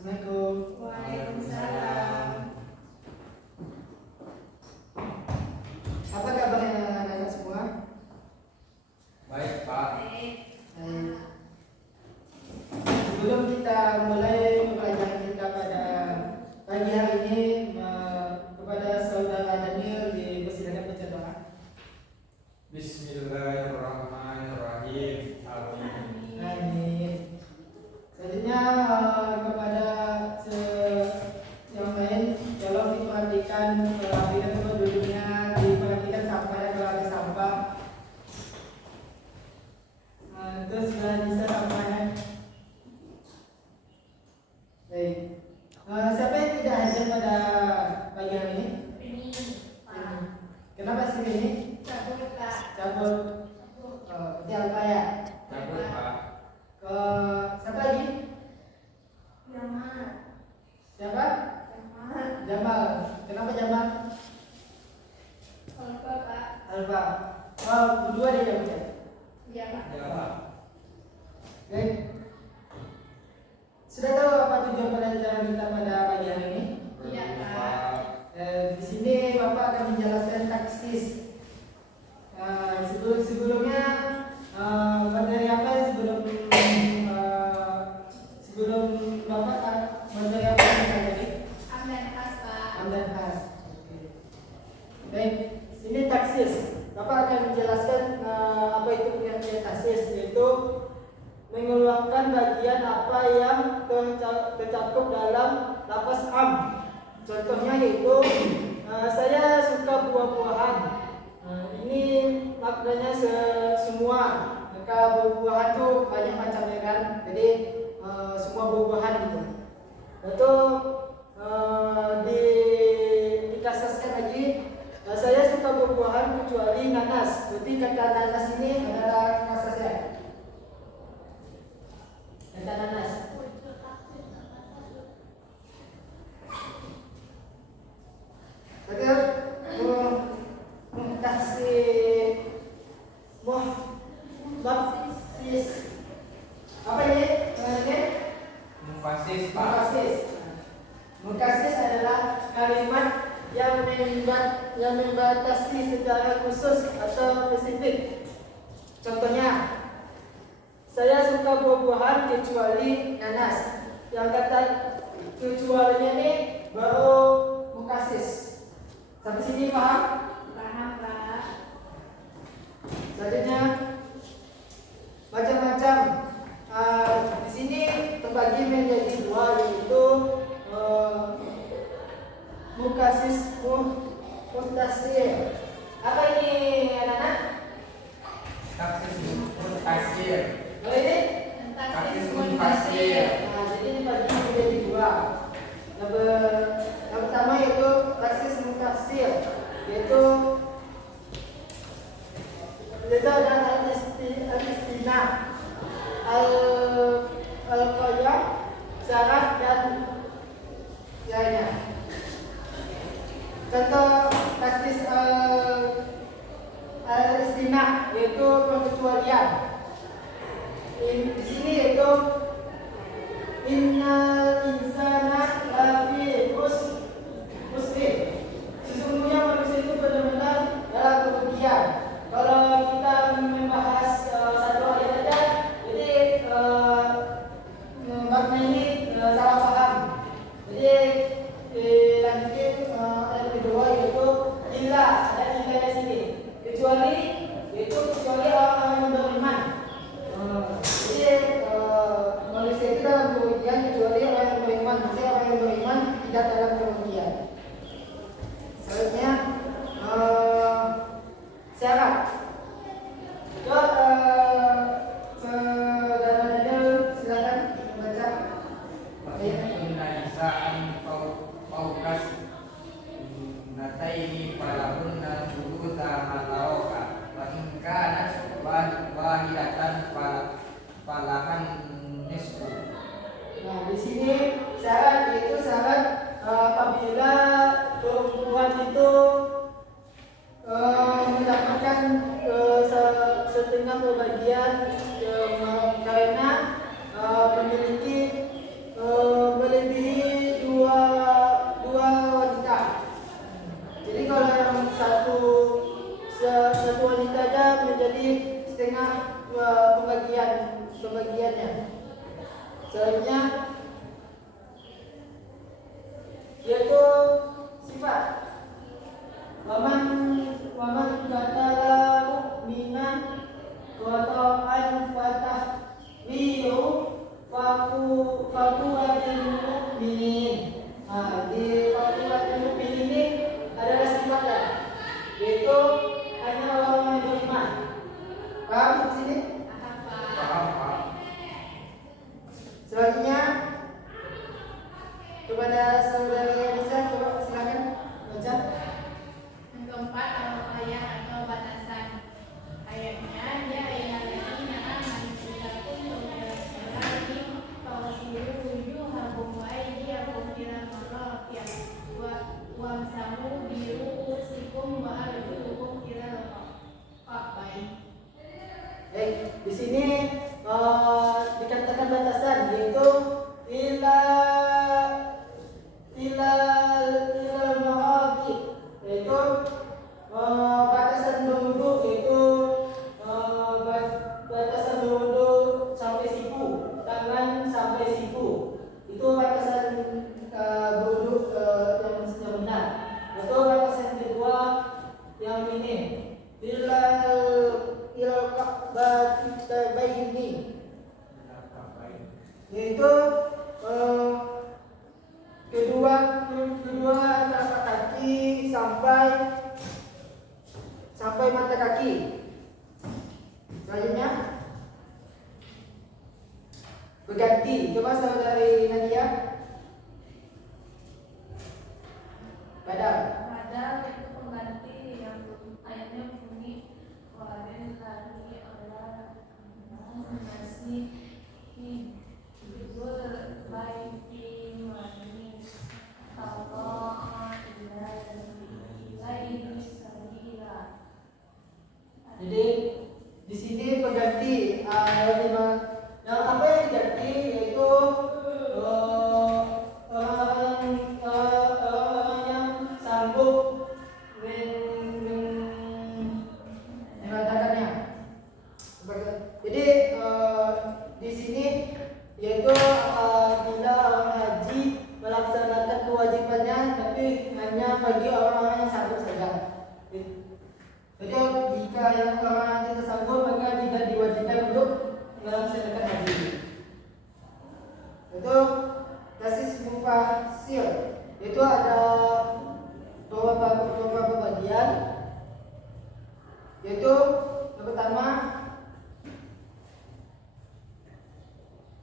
Assalamualaikum. Waalaikumsalam. Apa kabarnya anak-anak semua? Baik, Pak. Baik. Sebelum kita mulai pembelajaran kita pada pagi hari ini, kepada saudara Daniel dipersilakan baca doa. Bismillahirrahmanirrahim. Amin. Amin. Selanjutnya kepada yang lain, tolong diperhatikan rapikan tempat duduknya, diperhatikan sampahnya kalau ada sampah. Terus sudah bisa sampahnya. Baik. Siapa yang tidak hadir pada pagi hari ini? Ini Pak. Kenapa sih ini? Cabut Pak. Cabut. Berarti apa ya? Cabut, Pak. Siapa lagi? Jamal. Siapa? Jamal. Jamal. Kenapa Jamal? Alfa Pak. Alfa. Berdua dia cabutnya. Iya Pak. Ya, Pak. Baik. Sudah tahu apa tujuan pelajaran kita pada pagi hari ini? Iya Pak. Di sini Bapak akan menjelaskan taksis. Sebelumnya materi apa sebelum Bapak materi apa yang kita tadi? Am dan As Pak. Am dan khas. Baik, sini taksis. Bapak akan menjelaskan apa itu pengertian taksis, yaitu mengeluarkan bagian apa yang tercakup dalam lafaz am. Contohnya yaitu saya suka buah-buahan. Ini maknanya semua. Maka buah-buahan itu banyak macamnya kan. Jadi semua buah-buahan gitu. Lalu dikasaskan lagi. Saya suka buah-buahan kecuali nanas. Berarti kata nanas ini adalah kasasnya. Kata nanas. Apa ini? Mufasis, Pak. Mukasis adalah kalimat yang membatasi secara khusus atau spesifik. Contohnya, saya suka buah-buahan kecuali nanas. Yang kata kecualinya ini baru mukasis. Sampai sini paham? Paham Pak. Selanjutnya macam-macam. Di sini terbagi menjadi dua, yaitu mukasis mutasir. Apa ini anak-anak? Taksis mutasir. Apa ini? Taksis mutasir. Jadi ini dibagi menjadi dua. Yang pertama yaitu taksis mutasir, yaitu ada al-istina, al-qayyam, syarat dan lainnya. Contoh taksis al-istina yaitu pengecualian. Di sini yaitu innal insana lafi khusr. Sesungguhnya manusia itu benar-benar dalam kerugian. Kalau kita membahas satu ayat aja, jadi makna ini salah paham. Jadi dilanjutin ayat kedua yaitu illa, ada illanya sini. Kecuali orang-orang yang beriman. Jadi manusia itu dalam kerugian kecuali orang yang beriman. Maksudnya orang yang beriman tidak dalam kerugian. Selanjutnya syarat. Saudara Daniel silakan membaca. Inna nisa'an faukas nataini falahunna thulutha ma taraka wa in kanat wahidatan falahan nisfu. Nah, di sini syarat yaitu syarat apabila perempuan itu mendapatkan setengah pembagian karena memiliki melebihi Selanjutnya yaitu sifat. Waman katala mu'minan wa ta'an fatahwiyu fakuwatil mu'minin. Nah, di fakuwatil mu'minin ini adalah sifatnya, yaitu hanya orang yang beriman. Paham di sini? Paham. Selanjutnya kepada saudara Nisa, coba silakan baca. Yang keempat, ayat atau batasan. Ayatnya, ya ayyuhalladzina amanu taqullaha fawsilu wujuhakum wa aydiyakum ila marafiq wamsahu bi ru'usikum wa arjulukum ila al-ka'bayn. Di sini dikatakan batasan, yaitu ila marafiq, yaitu batasan berwudu, yaitu batasan berwudu sampai siku, tangan sampai siku. Itu batasan berwudu yang benar. Atau batasan kedua yang ini ilal ka'bati tabaini, yaitu kedua telapak kaki sampai mata kaki. Selanjutnya berganti. Coba saudari Nadia. Padahal Itu pengganti yang ayatnya bunyi wa'alil lagi Allah masih hibul baiti manis Allah ilaihi sabila. jadi di sini pengganti yang apa yang diganti, yaitu orang yang sanggup mengatakannya. Jadi di sini yaitu apabila orang haji melaksanakan kewajibannya, tapi hanya bagi orang-orang yang sanggup saja. Jadi jika yang orang tidak sanggup, maka tidak diwajibkan untuk melaksanakan haji. Itu tasis mufasir, itu ada beberapa bagian, yaitu yang pertama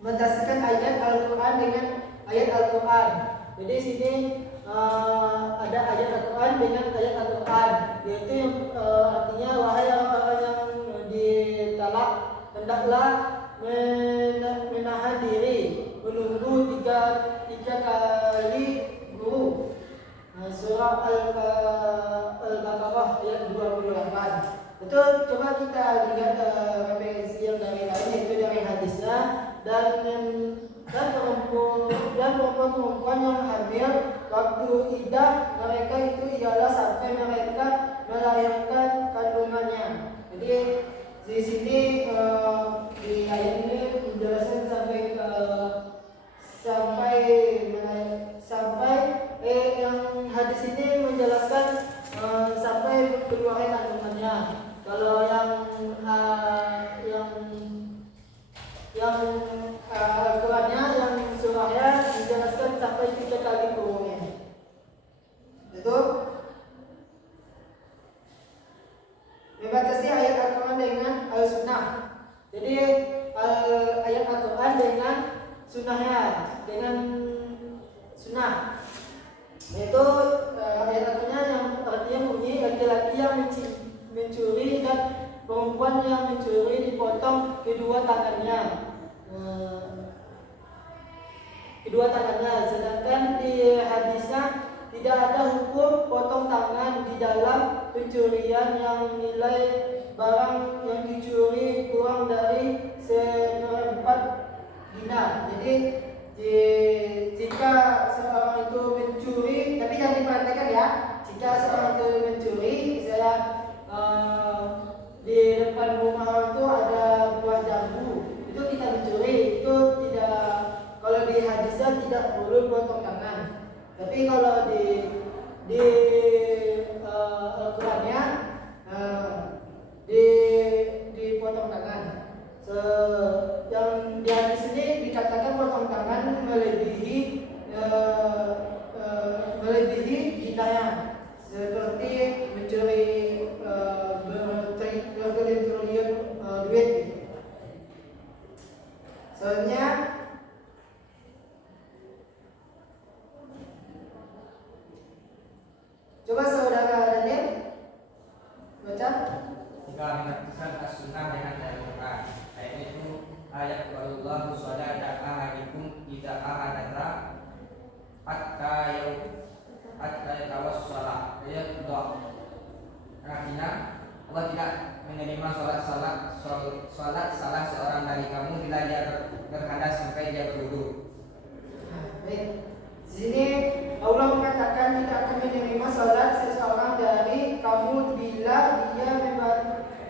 mentafsirkan ayat Al-Quran dengan ayat Al-Quran. Jadi sini ada ayat Al-Quran dengan ayat Al-Quran, yaitu yang artinya wahai orang-orang yang ditalak, hendaklah menahan diri menunggu tiga kali guru. Surah Al-Baqarah ayat 28. Itu coba kita lihat referensi yang dari lain, yaitu dari hadisnya dan perempuan yang hamil waktu iddah mereka itu ialah sampai mereka melahirkan kandungannya. Jadi di sini di ayat ini menjelaskan yang hadis ini menjelaskan sampai keluarnya kandungannya. Kalau Al-Qurannya yang surahnya menjelaskan sampai 3 kali kurungnya. Itu membatasi ayat Al-Quran dengan Al-Sunnah. Jadi ayat Al-Quran dengan sunnahnya, dengan sunnah. Yaitu ayat Al-Quran yang artinya bunyi laki-laki yang mencuri dan perempuan yang mencuri dipotong kedua tangannya. Sedangkan di hadisnya tidak ada hukum potong tangan di dalam pencurian yang nilai barang yang dicuri kurang dari 1/4 dinar. Jadi jika seorang itu mencuri, tapi jangan diperhatikan ya, jika seorang itu mencuri, misalnya di depan rumah itu ada buah jambu, itu kita mencuri, itu tidak tidak boleh potong tangan. Tapi kalau di Al-Qur'annya dipotong tangan. Yang di hadis ini dikatakan potong tangan melebihi jinayah, seperti mencuri bertriliun duit. Soalnya coba saudara Daniel baca. Jika menafsirkan as-sunnah dengan ayat Quran, ayat itu ayat wallahu shadada ahadikum idza ahadatha hatta yatawassala ayat Allah. Artinya Allah tidak menerima salat salah seorang dari kamu bila dia berhadas sampai dia berwudu. Baik. Di sini Allah mengatakan tidak akan menerima salat seseorang dari kamu bila dia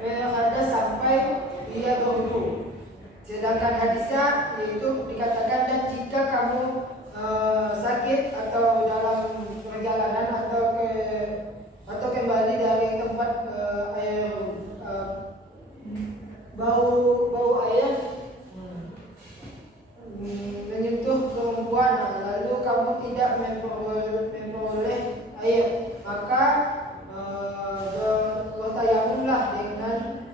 berhadas sampai dia berwudu. Sedangkan hadisnya yaitu dikatakan, dan jika kamu sakit atau dalam perjalanan atau kembali dari tempat bau air menyentuh perempuan, lalu kamu tidak memperoleh air, maka bertayamumlah dengan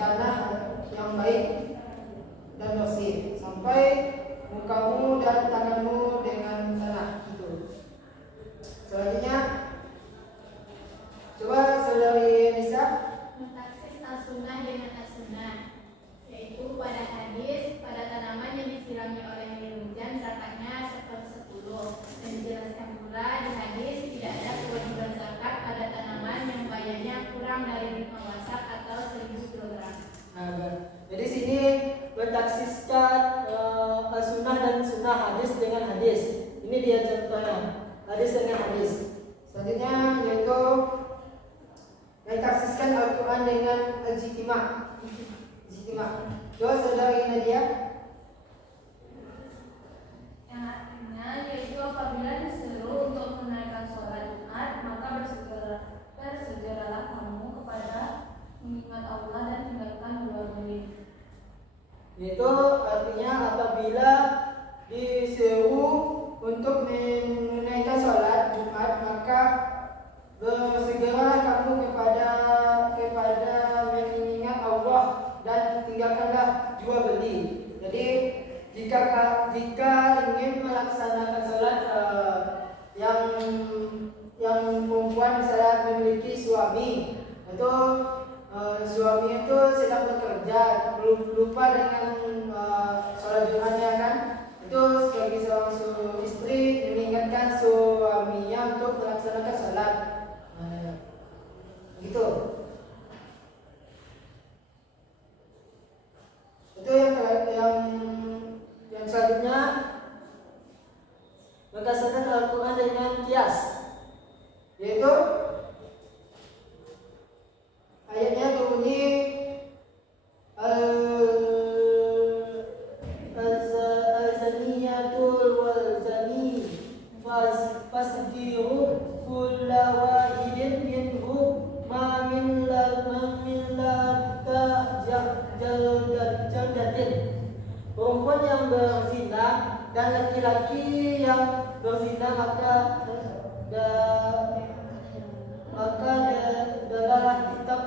tanah yang baik dan bersih sampai mukamu dan tanganmu dengan tanah itu. Selanjutnya coba saudari Nisa. Mentaksis as-sunnah dengan as-sunnah, yaitu pada hadis pada tanaman yang disirami oleh air hujan zakatnya 1/10, dan dijelaskan pula di hadis tidak ada kewajiban zakat pada tanaman yang bayarnya kurang dari 5 wasak atau 1000 kilogram. Jadi sini mentaksiskan sunnah dan sunnah, hadis dengan hadis. Ini dia contohnya, hadis dengan hadis. Selanjutnya yaitu mentaksiskan Al-Quran dengan al-jitimak. Coba saudari Nadia. Yang artinya yaitu apabila diseru untuk menunaikan sholat Jumat, maka bersegeralah kamu kepada mengingat Allah dan tinggalkan dua boleh. Itu artinya apabila diseru untuk menunaikan sholat Jumat, maka bersegeralah kamu kepada mengingat Allah dan tinggalkanlah jual beli. Jadi jika ingin melaksanakan sholat yang perempuan misalnya memiliki suami, atau suami itu sedang bekerja, lupa dengan sholat Jumatnya kan, itu sebagai seorang istri mengingatkan suaminya untuk melaksanakan sholat. Gitu. Itu yang selanjutnya berdasarkan Al-Quran dengan kias, yaitu ayatnya berbunyi al-zaniyatul wal zani fasdiru kulla wahidin minhu ma min jaldatin. Perempuan yang berzina dan laki-laki yang berzina maka adalah tetap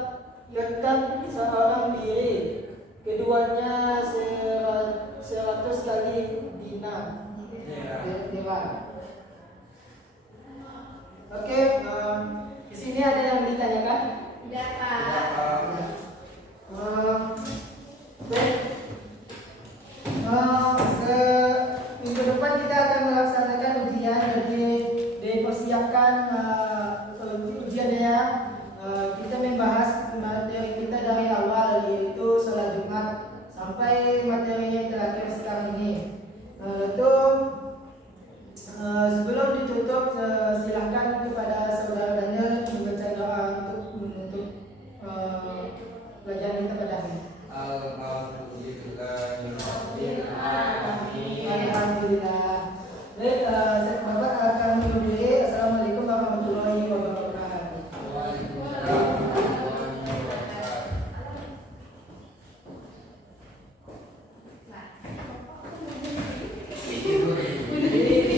seorang diri, keduanya 100 kali dinar.